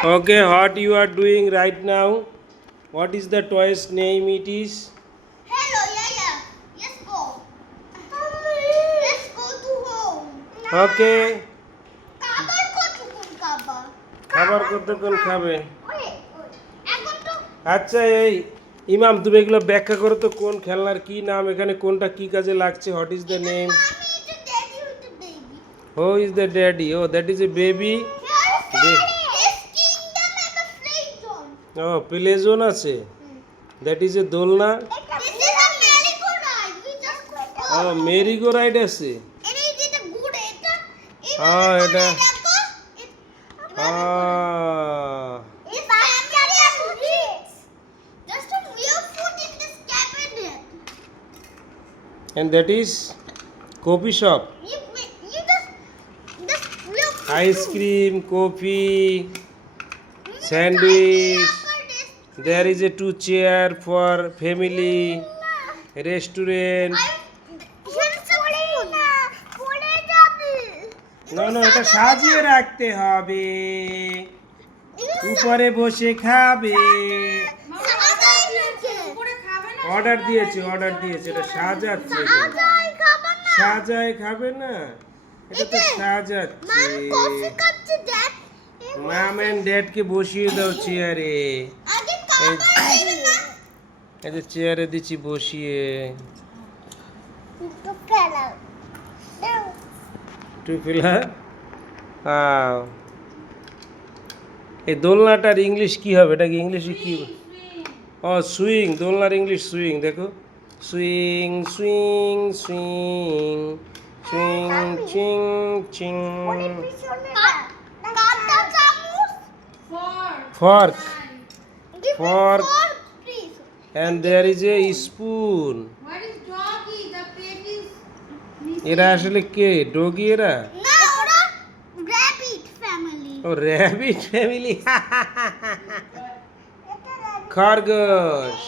Okay, what you are doing right now? What is the toy's name it is? Hello, yeah. Let's go. Let's go to home. Okay. খাবার কতক্ষণ খাবার? খাবার কতক্ষণ খাবে? এখন তো আচ্ছা এই ইমাম তুমি এগুলো ব্যাখ্যা করো তো কোন খেলনার কি নাম এখানে কোনটা কি কাজে লাগছে what is the name mommy is the daddy of the baby. Who is the daddy ও that is a baby This kingdom and the play zone. ও প্লে জোন আছে দ্যাট ইজ এ দোলনা This is a merry-go-round. We just ও merry go ride আছে and it is a good এটা এটা দেখো আহ It's family tricks. Just a real food in this cabinet. and that is coffee shop You just real food. ice-cream coffee sandwich there is a two chair for family restaurant না না এটা সাজিয়ে রাখতে হবে উপরে বসে খাবে অর্ডার দিয়েছে এটা সাজাচ্ছে সাজায় খাবে না এটা তো সাজাচ্ছে মাম এন্ড ড্যাডকে বসিয়ে দাও চেয়ারে এই যে চেয়ারে দিচ্ছি বসিয়ে টুপিলা এই দোলনাটার ইংলিশ কি হবে এটা কি ইংলিশে কি ও সুইং দোলনার ইংলিশ সুইং দেখো সুইং সুইং সুইং সুইং চিং চিং fork Fork. and there is a spoon What is doggy? The pet is এরা আসলে কে ডগি এরা ও র্যাবিট ফ্যামিলি খরগোশ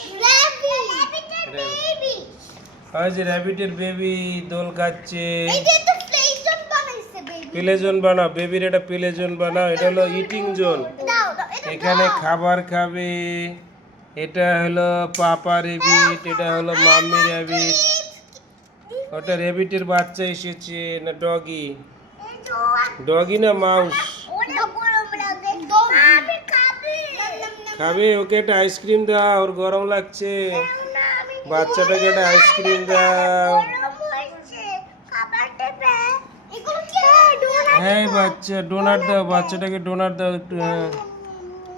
ওই যে র্যাবিটের বেবি দোল খাচ্ছে প্লে জোন বানাও বেবির এটা প্লে জোন বানাও এটা হলো ইটিং জোন এখানে খাবার খাবে এটা হলো পাপা র্যাবিট এটা হলো মাম্মি র্যাবিট ওটা র্যাবিটের বাচ্চা এসেছে না ডগি ডগি না মাউস খাবে ওকে একটা আইসক্রিম দাও ওর গরম লাগছে বাচ্চাটাকে একটা আইসক্রিম দাও হ্যাঁ বাচ্চা ডোনাট দাও বাচ্চাটাকে ডোনাট দাও একটু হ্যাঁ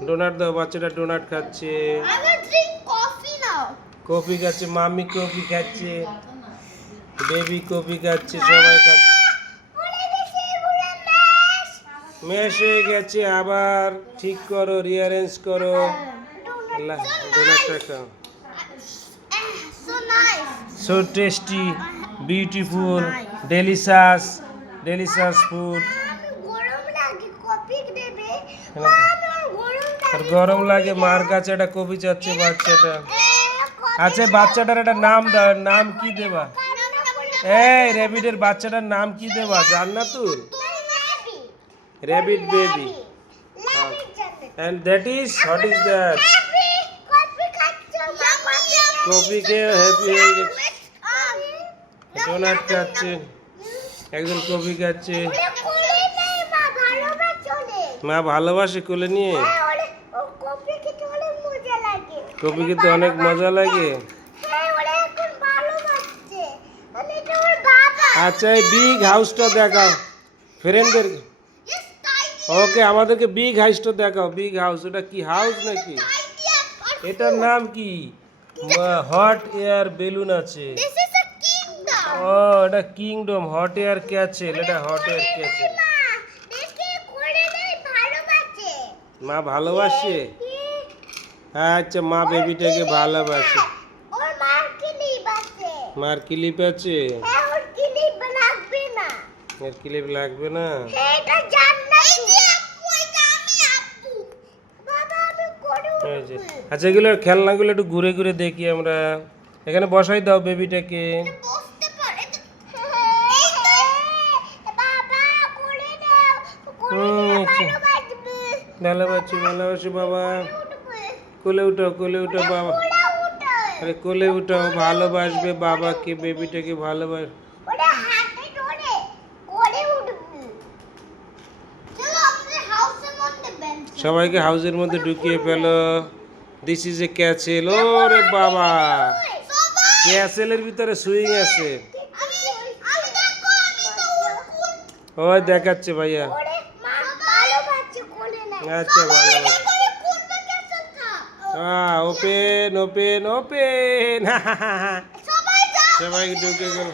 ডোনাট দাও বাচ্চাটা ডোনাট খাচ্ছে কফি খাচ্ছে মাম্মি কফি খাচ্ছে বেবি কফি খাচ্ছে সবাই খাচ্ছে মেশ হয়ে গেছে আবার ঠিক করো রিঅ্যারেঞ্জ করো ডোনাটটা খাও so tasty beautiful delicious food আর গরম লাগে মার কাছে একটা কফি চাচ্ছে বাচ্চাটা আচ্ছা বাচ্চাটার একটা নাম দাও নাম কি দেবা এই র্যাবিটের বাচ্চাটার নাম কি দেবা Jannatul rabbit baby and that is what is that coffee খেয়ে হ্যাপি হয়ে গেছে ডোনাট খাচ্ছে একজন কফি খাচ্ছে মা ভালোবাসে কোলে নিয়ে কফি খেতে অনেক মজা লাগে আচ্ছা এই বিগ হাউসটা দেখাও ফ্রেন্ডদের ওকে আমাদেরকে বিগ হাউসটা দেখাও বিগ হাউস এটা কি হাউস নাকি এটার নাম কি হট এয়ার বেলুন আছে ও এটা কিংডম হট এয়ার ক্যাচেল এটা হট এয়ার ক্যাচেল মা ভালোবাসে আচ্ছা মা বেবিটাকে ভালোবাসে মার ক্লিপ আছে এর ক্লিপ লাগবে না আচ্ছা এগুলোর খেলনাগুলো একটু ঘুরে ঘুরে দেখি আমরা এখানে বসাই দাও বেবিটাকে ভালোবাসি বাবা। কোলে উঠো বাবা। আরে কোলে উঠো, ভালোবাসবে বাবাকে, বেবিটাকে ভালোবাস। ওটা হাতে ধরে করে উঠবে। চলো আমাদের হাউসের মধ্যে বেঞ্চ। সবাইকে হাউসের মধ্যে ঢুকিয়ে ফেলো। This is a castle. ওরে বাবা, সবাই ক্যাসেলের ভিতরে সুইং আছে। আমি দেখো আমি তো উড়কুল। ওই দেখাচ্ছে ভাইয়া। ওরে মা ভালো বাচ্চা কোলে নাই। আচ্ছা, ভালো। করে খুলবে ক্যাসেলটা। ওপেন। সবাই যাও। সবাইকে ঢুকে গেল।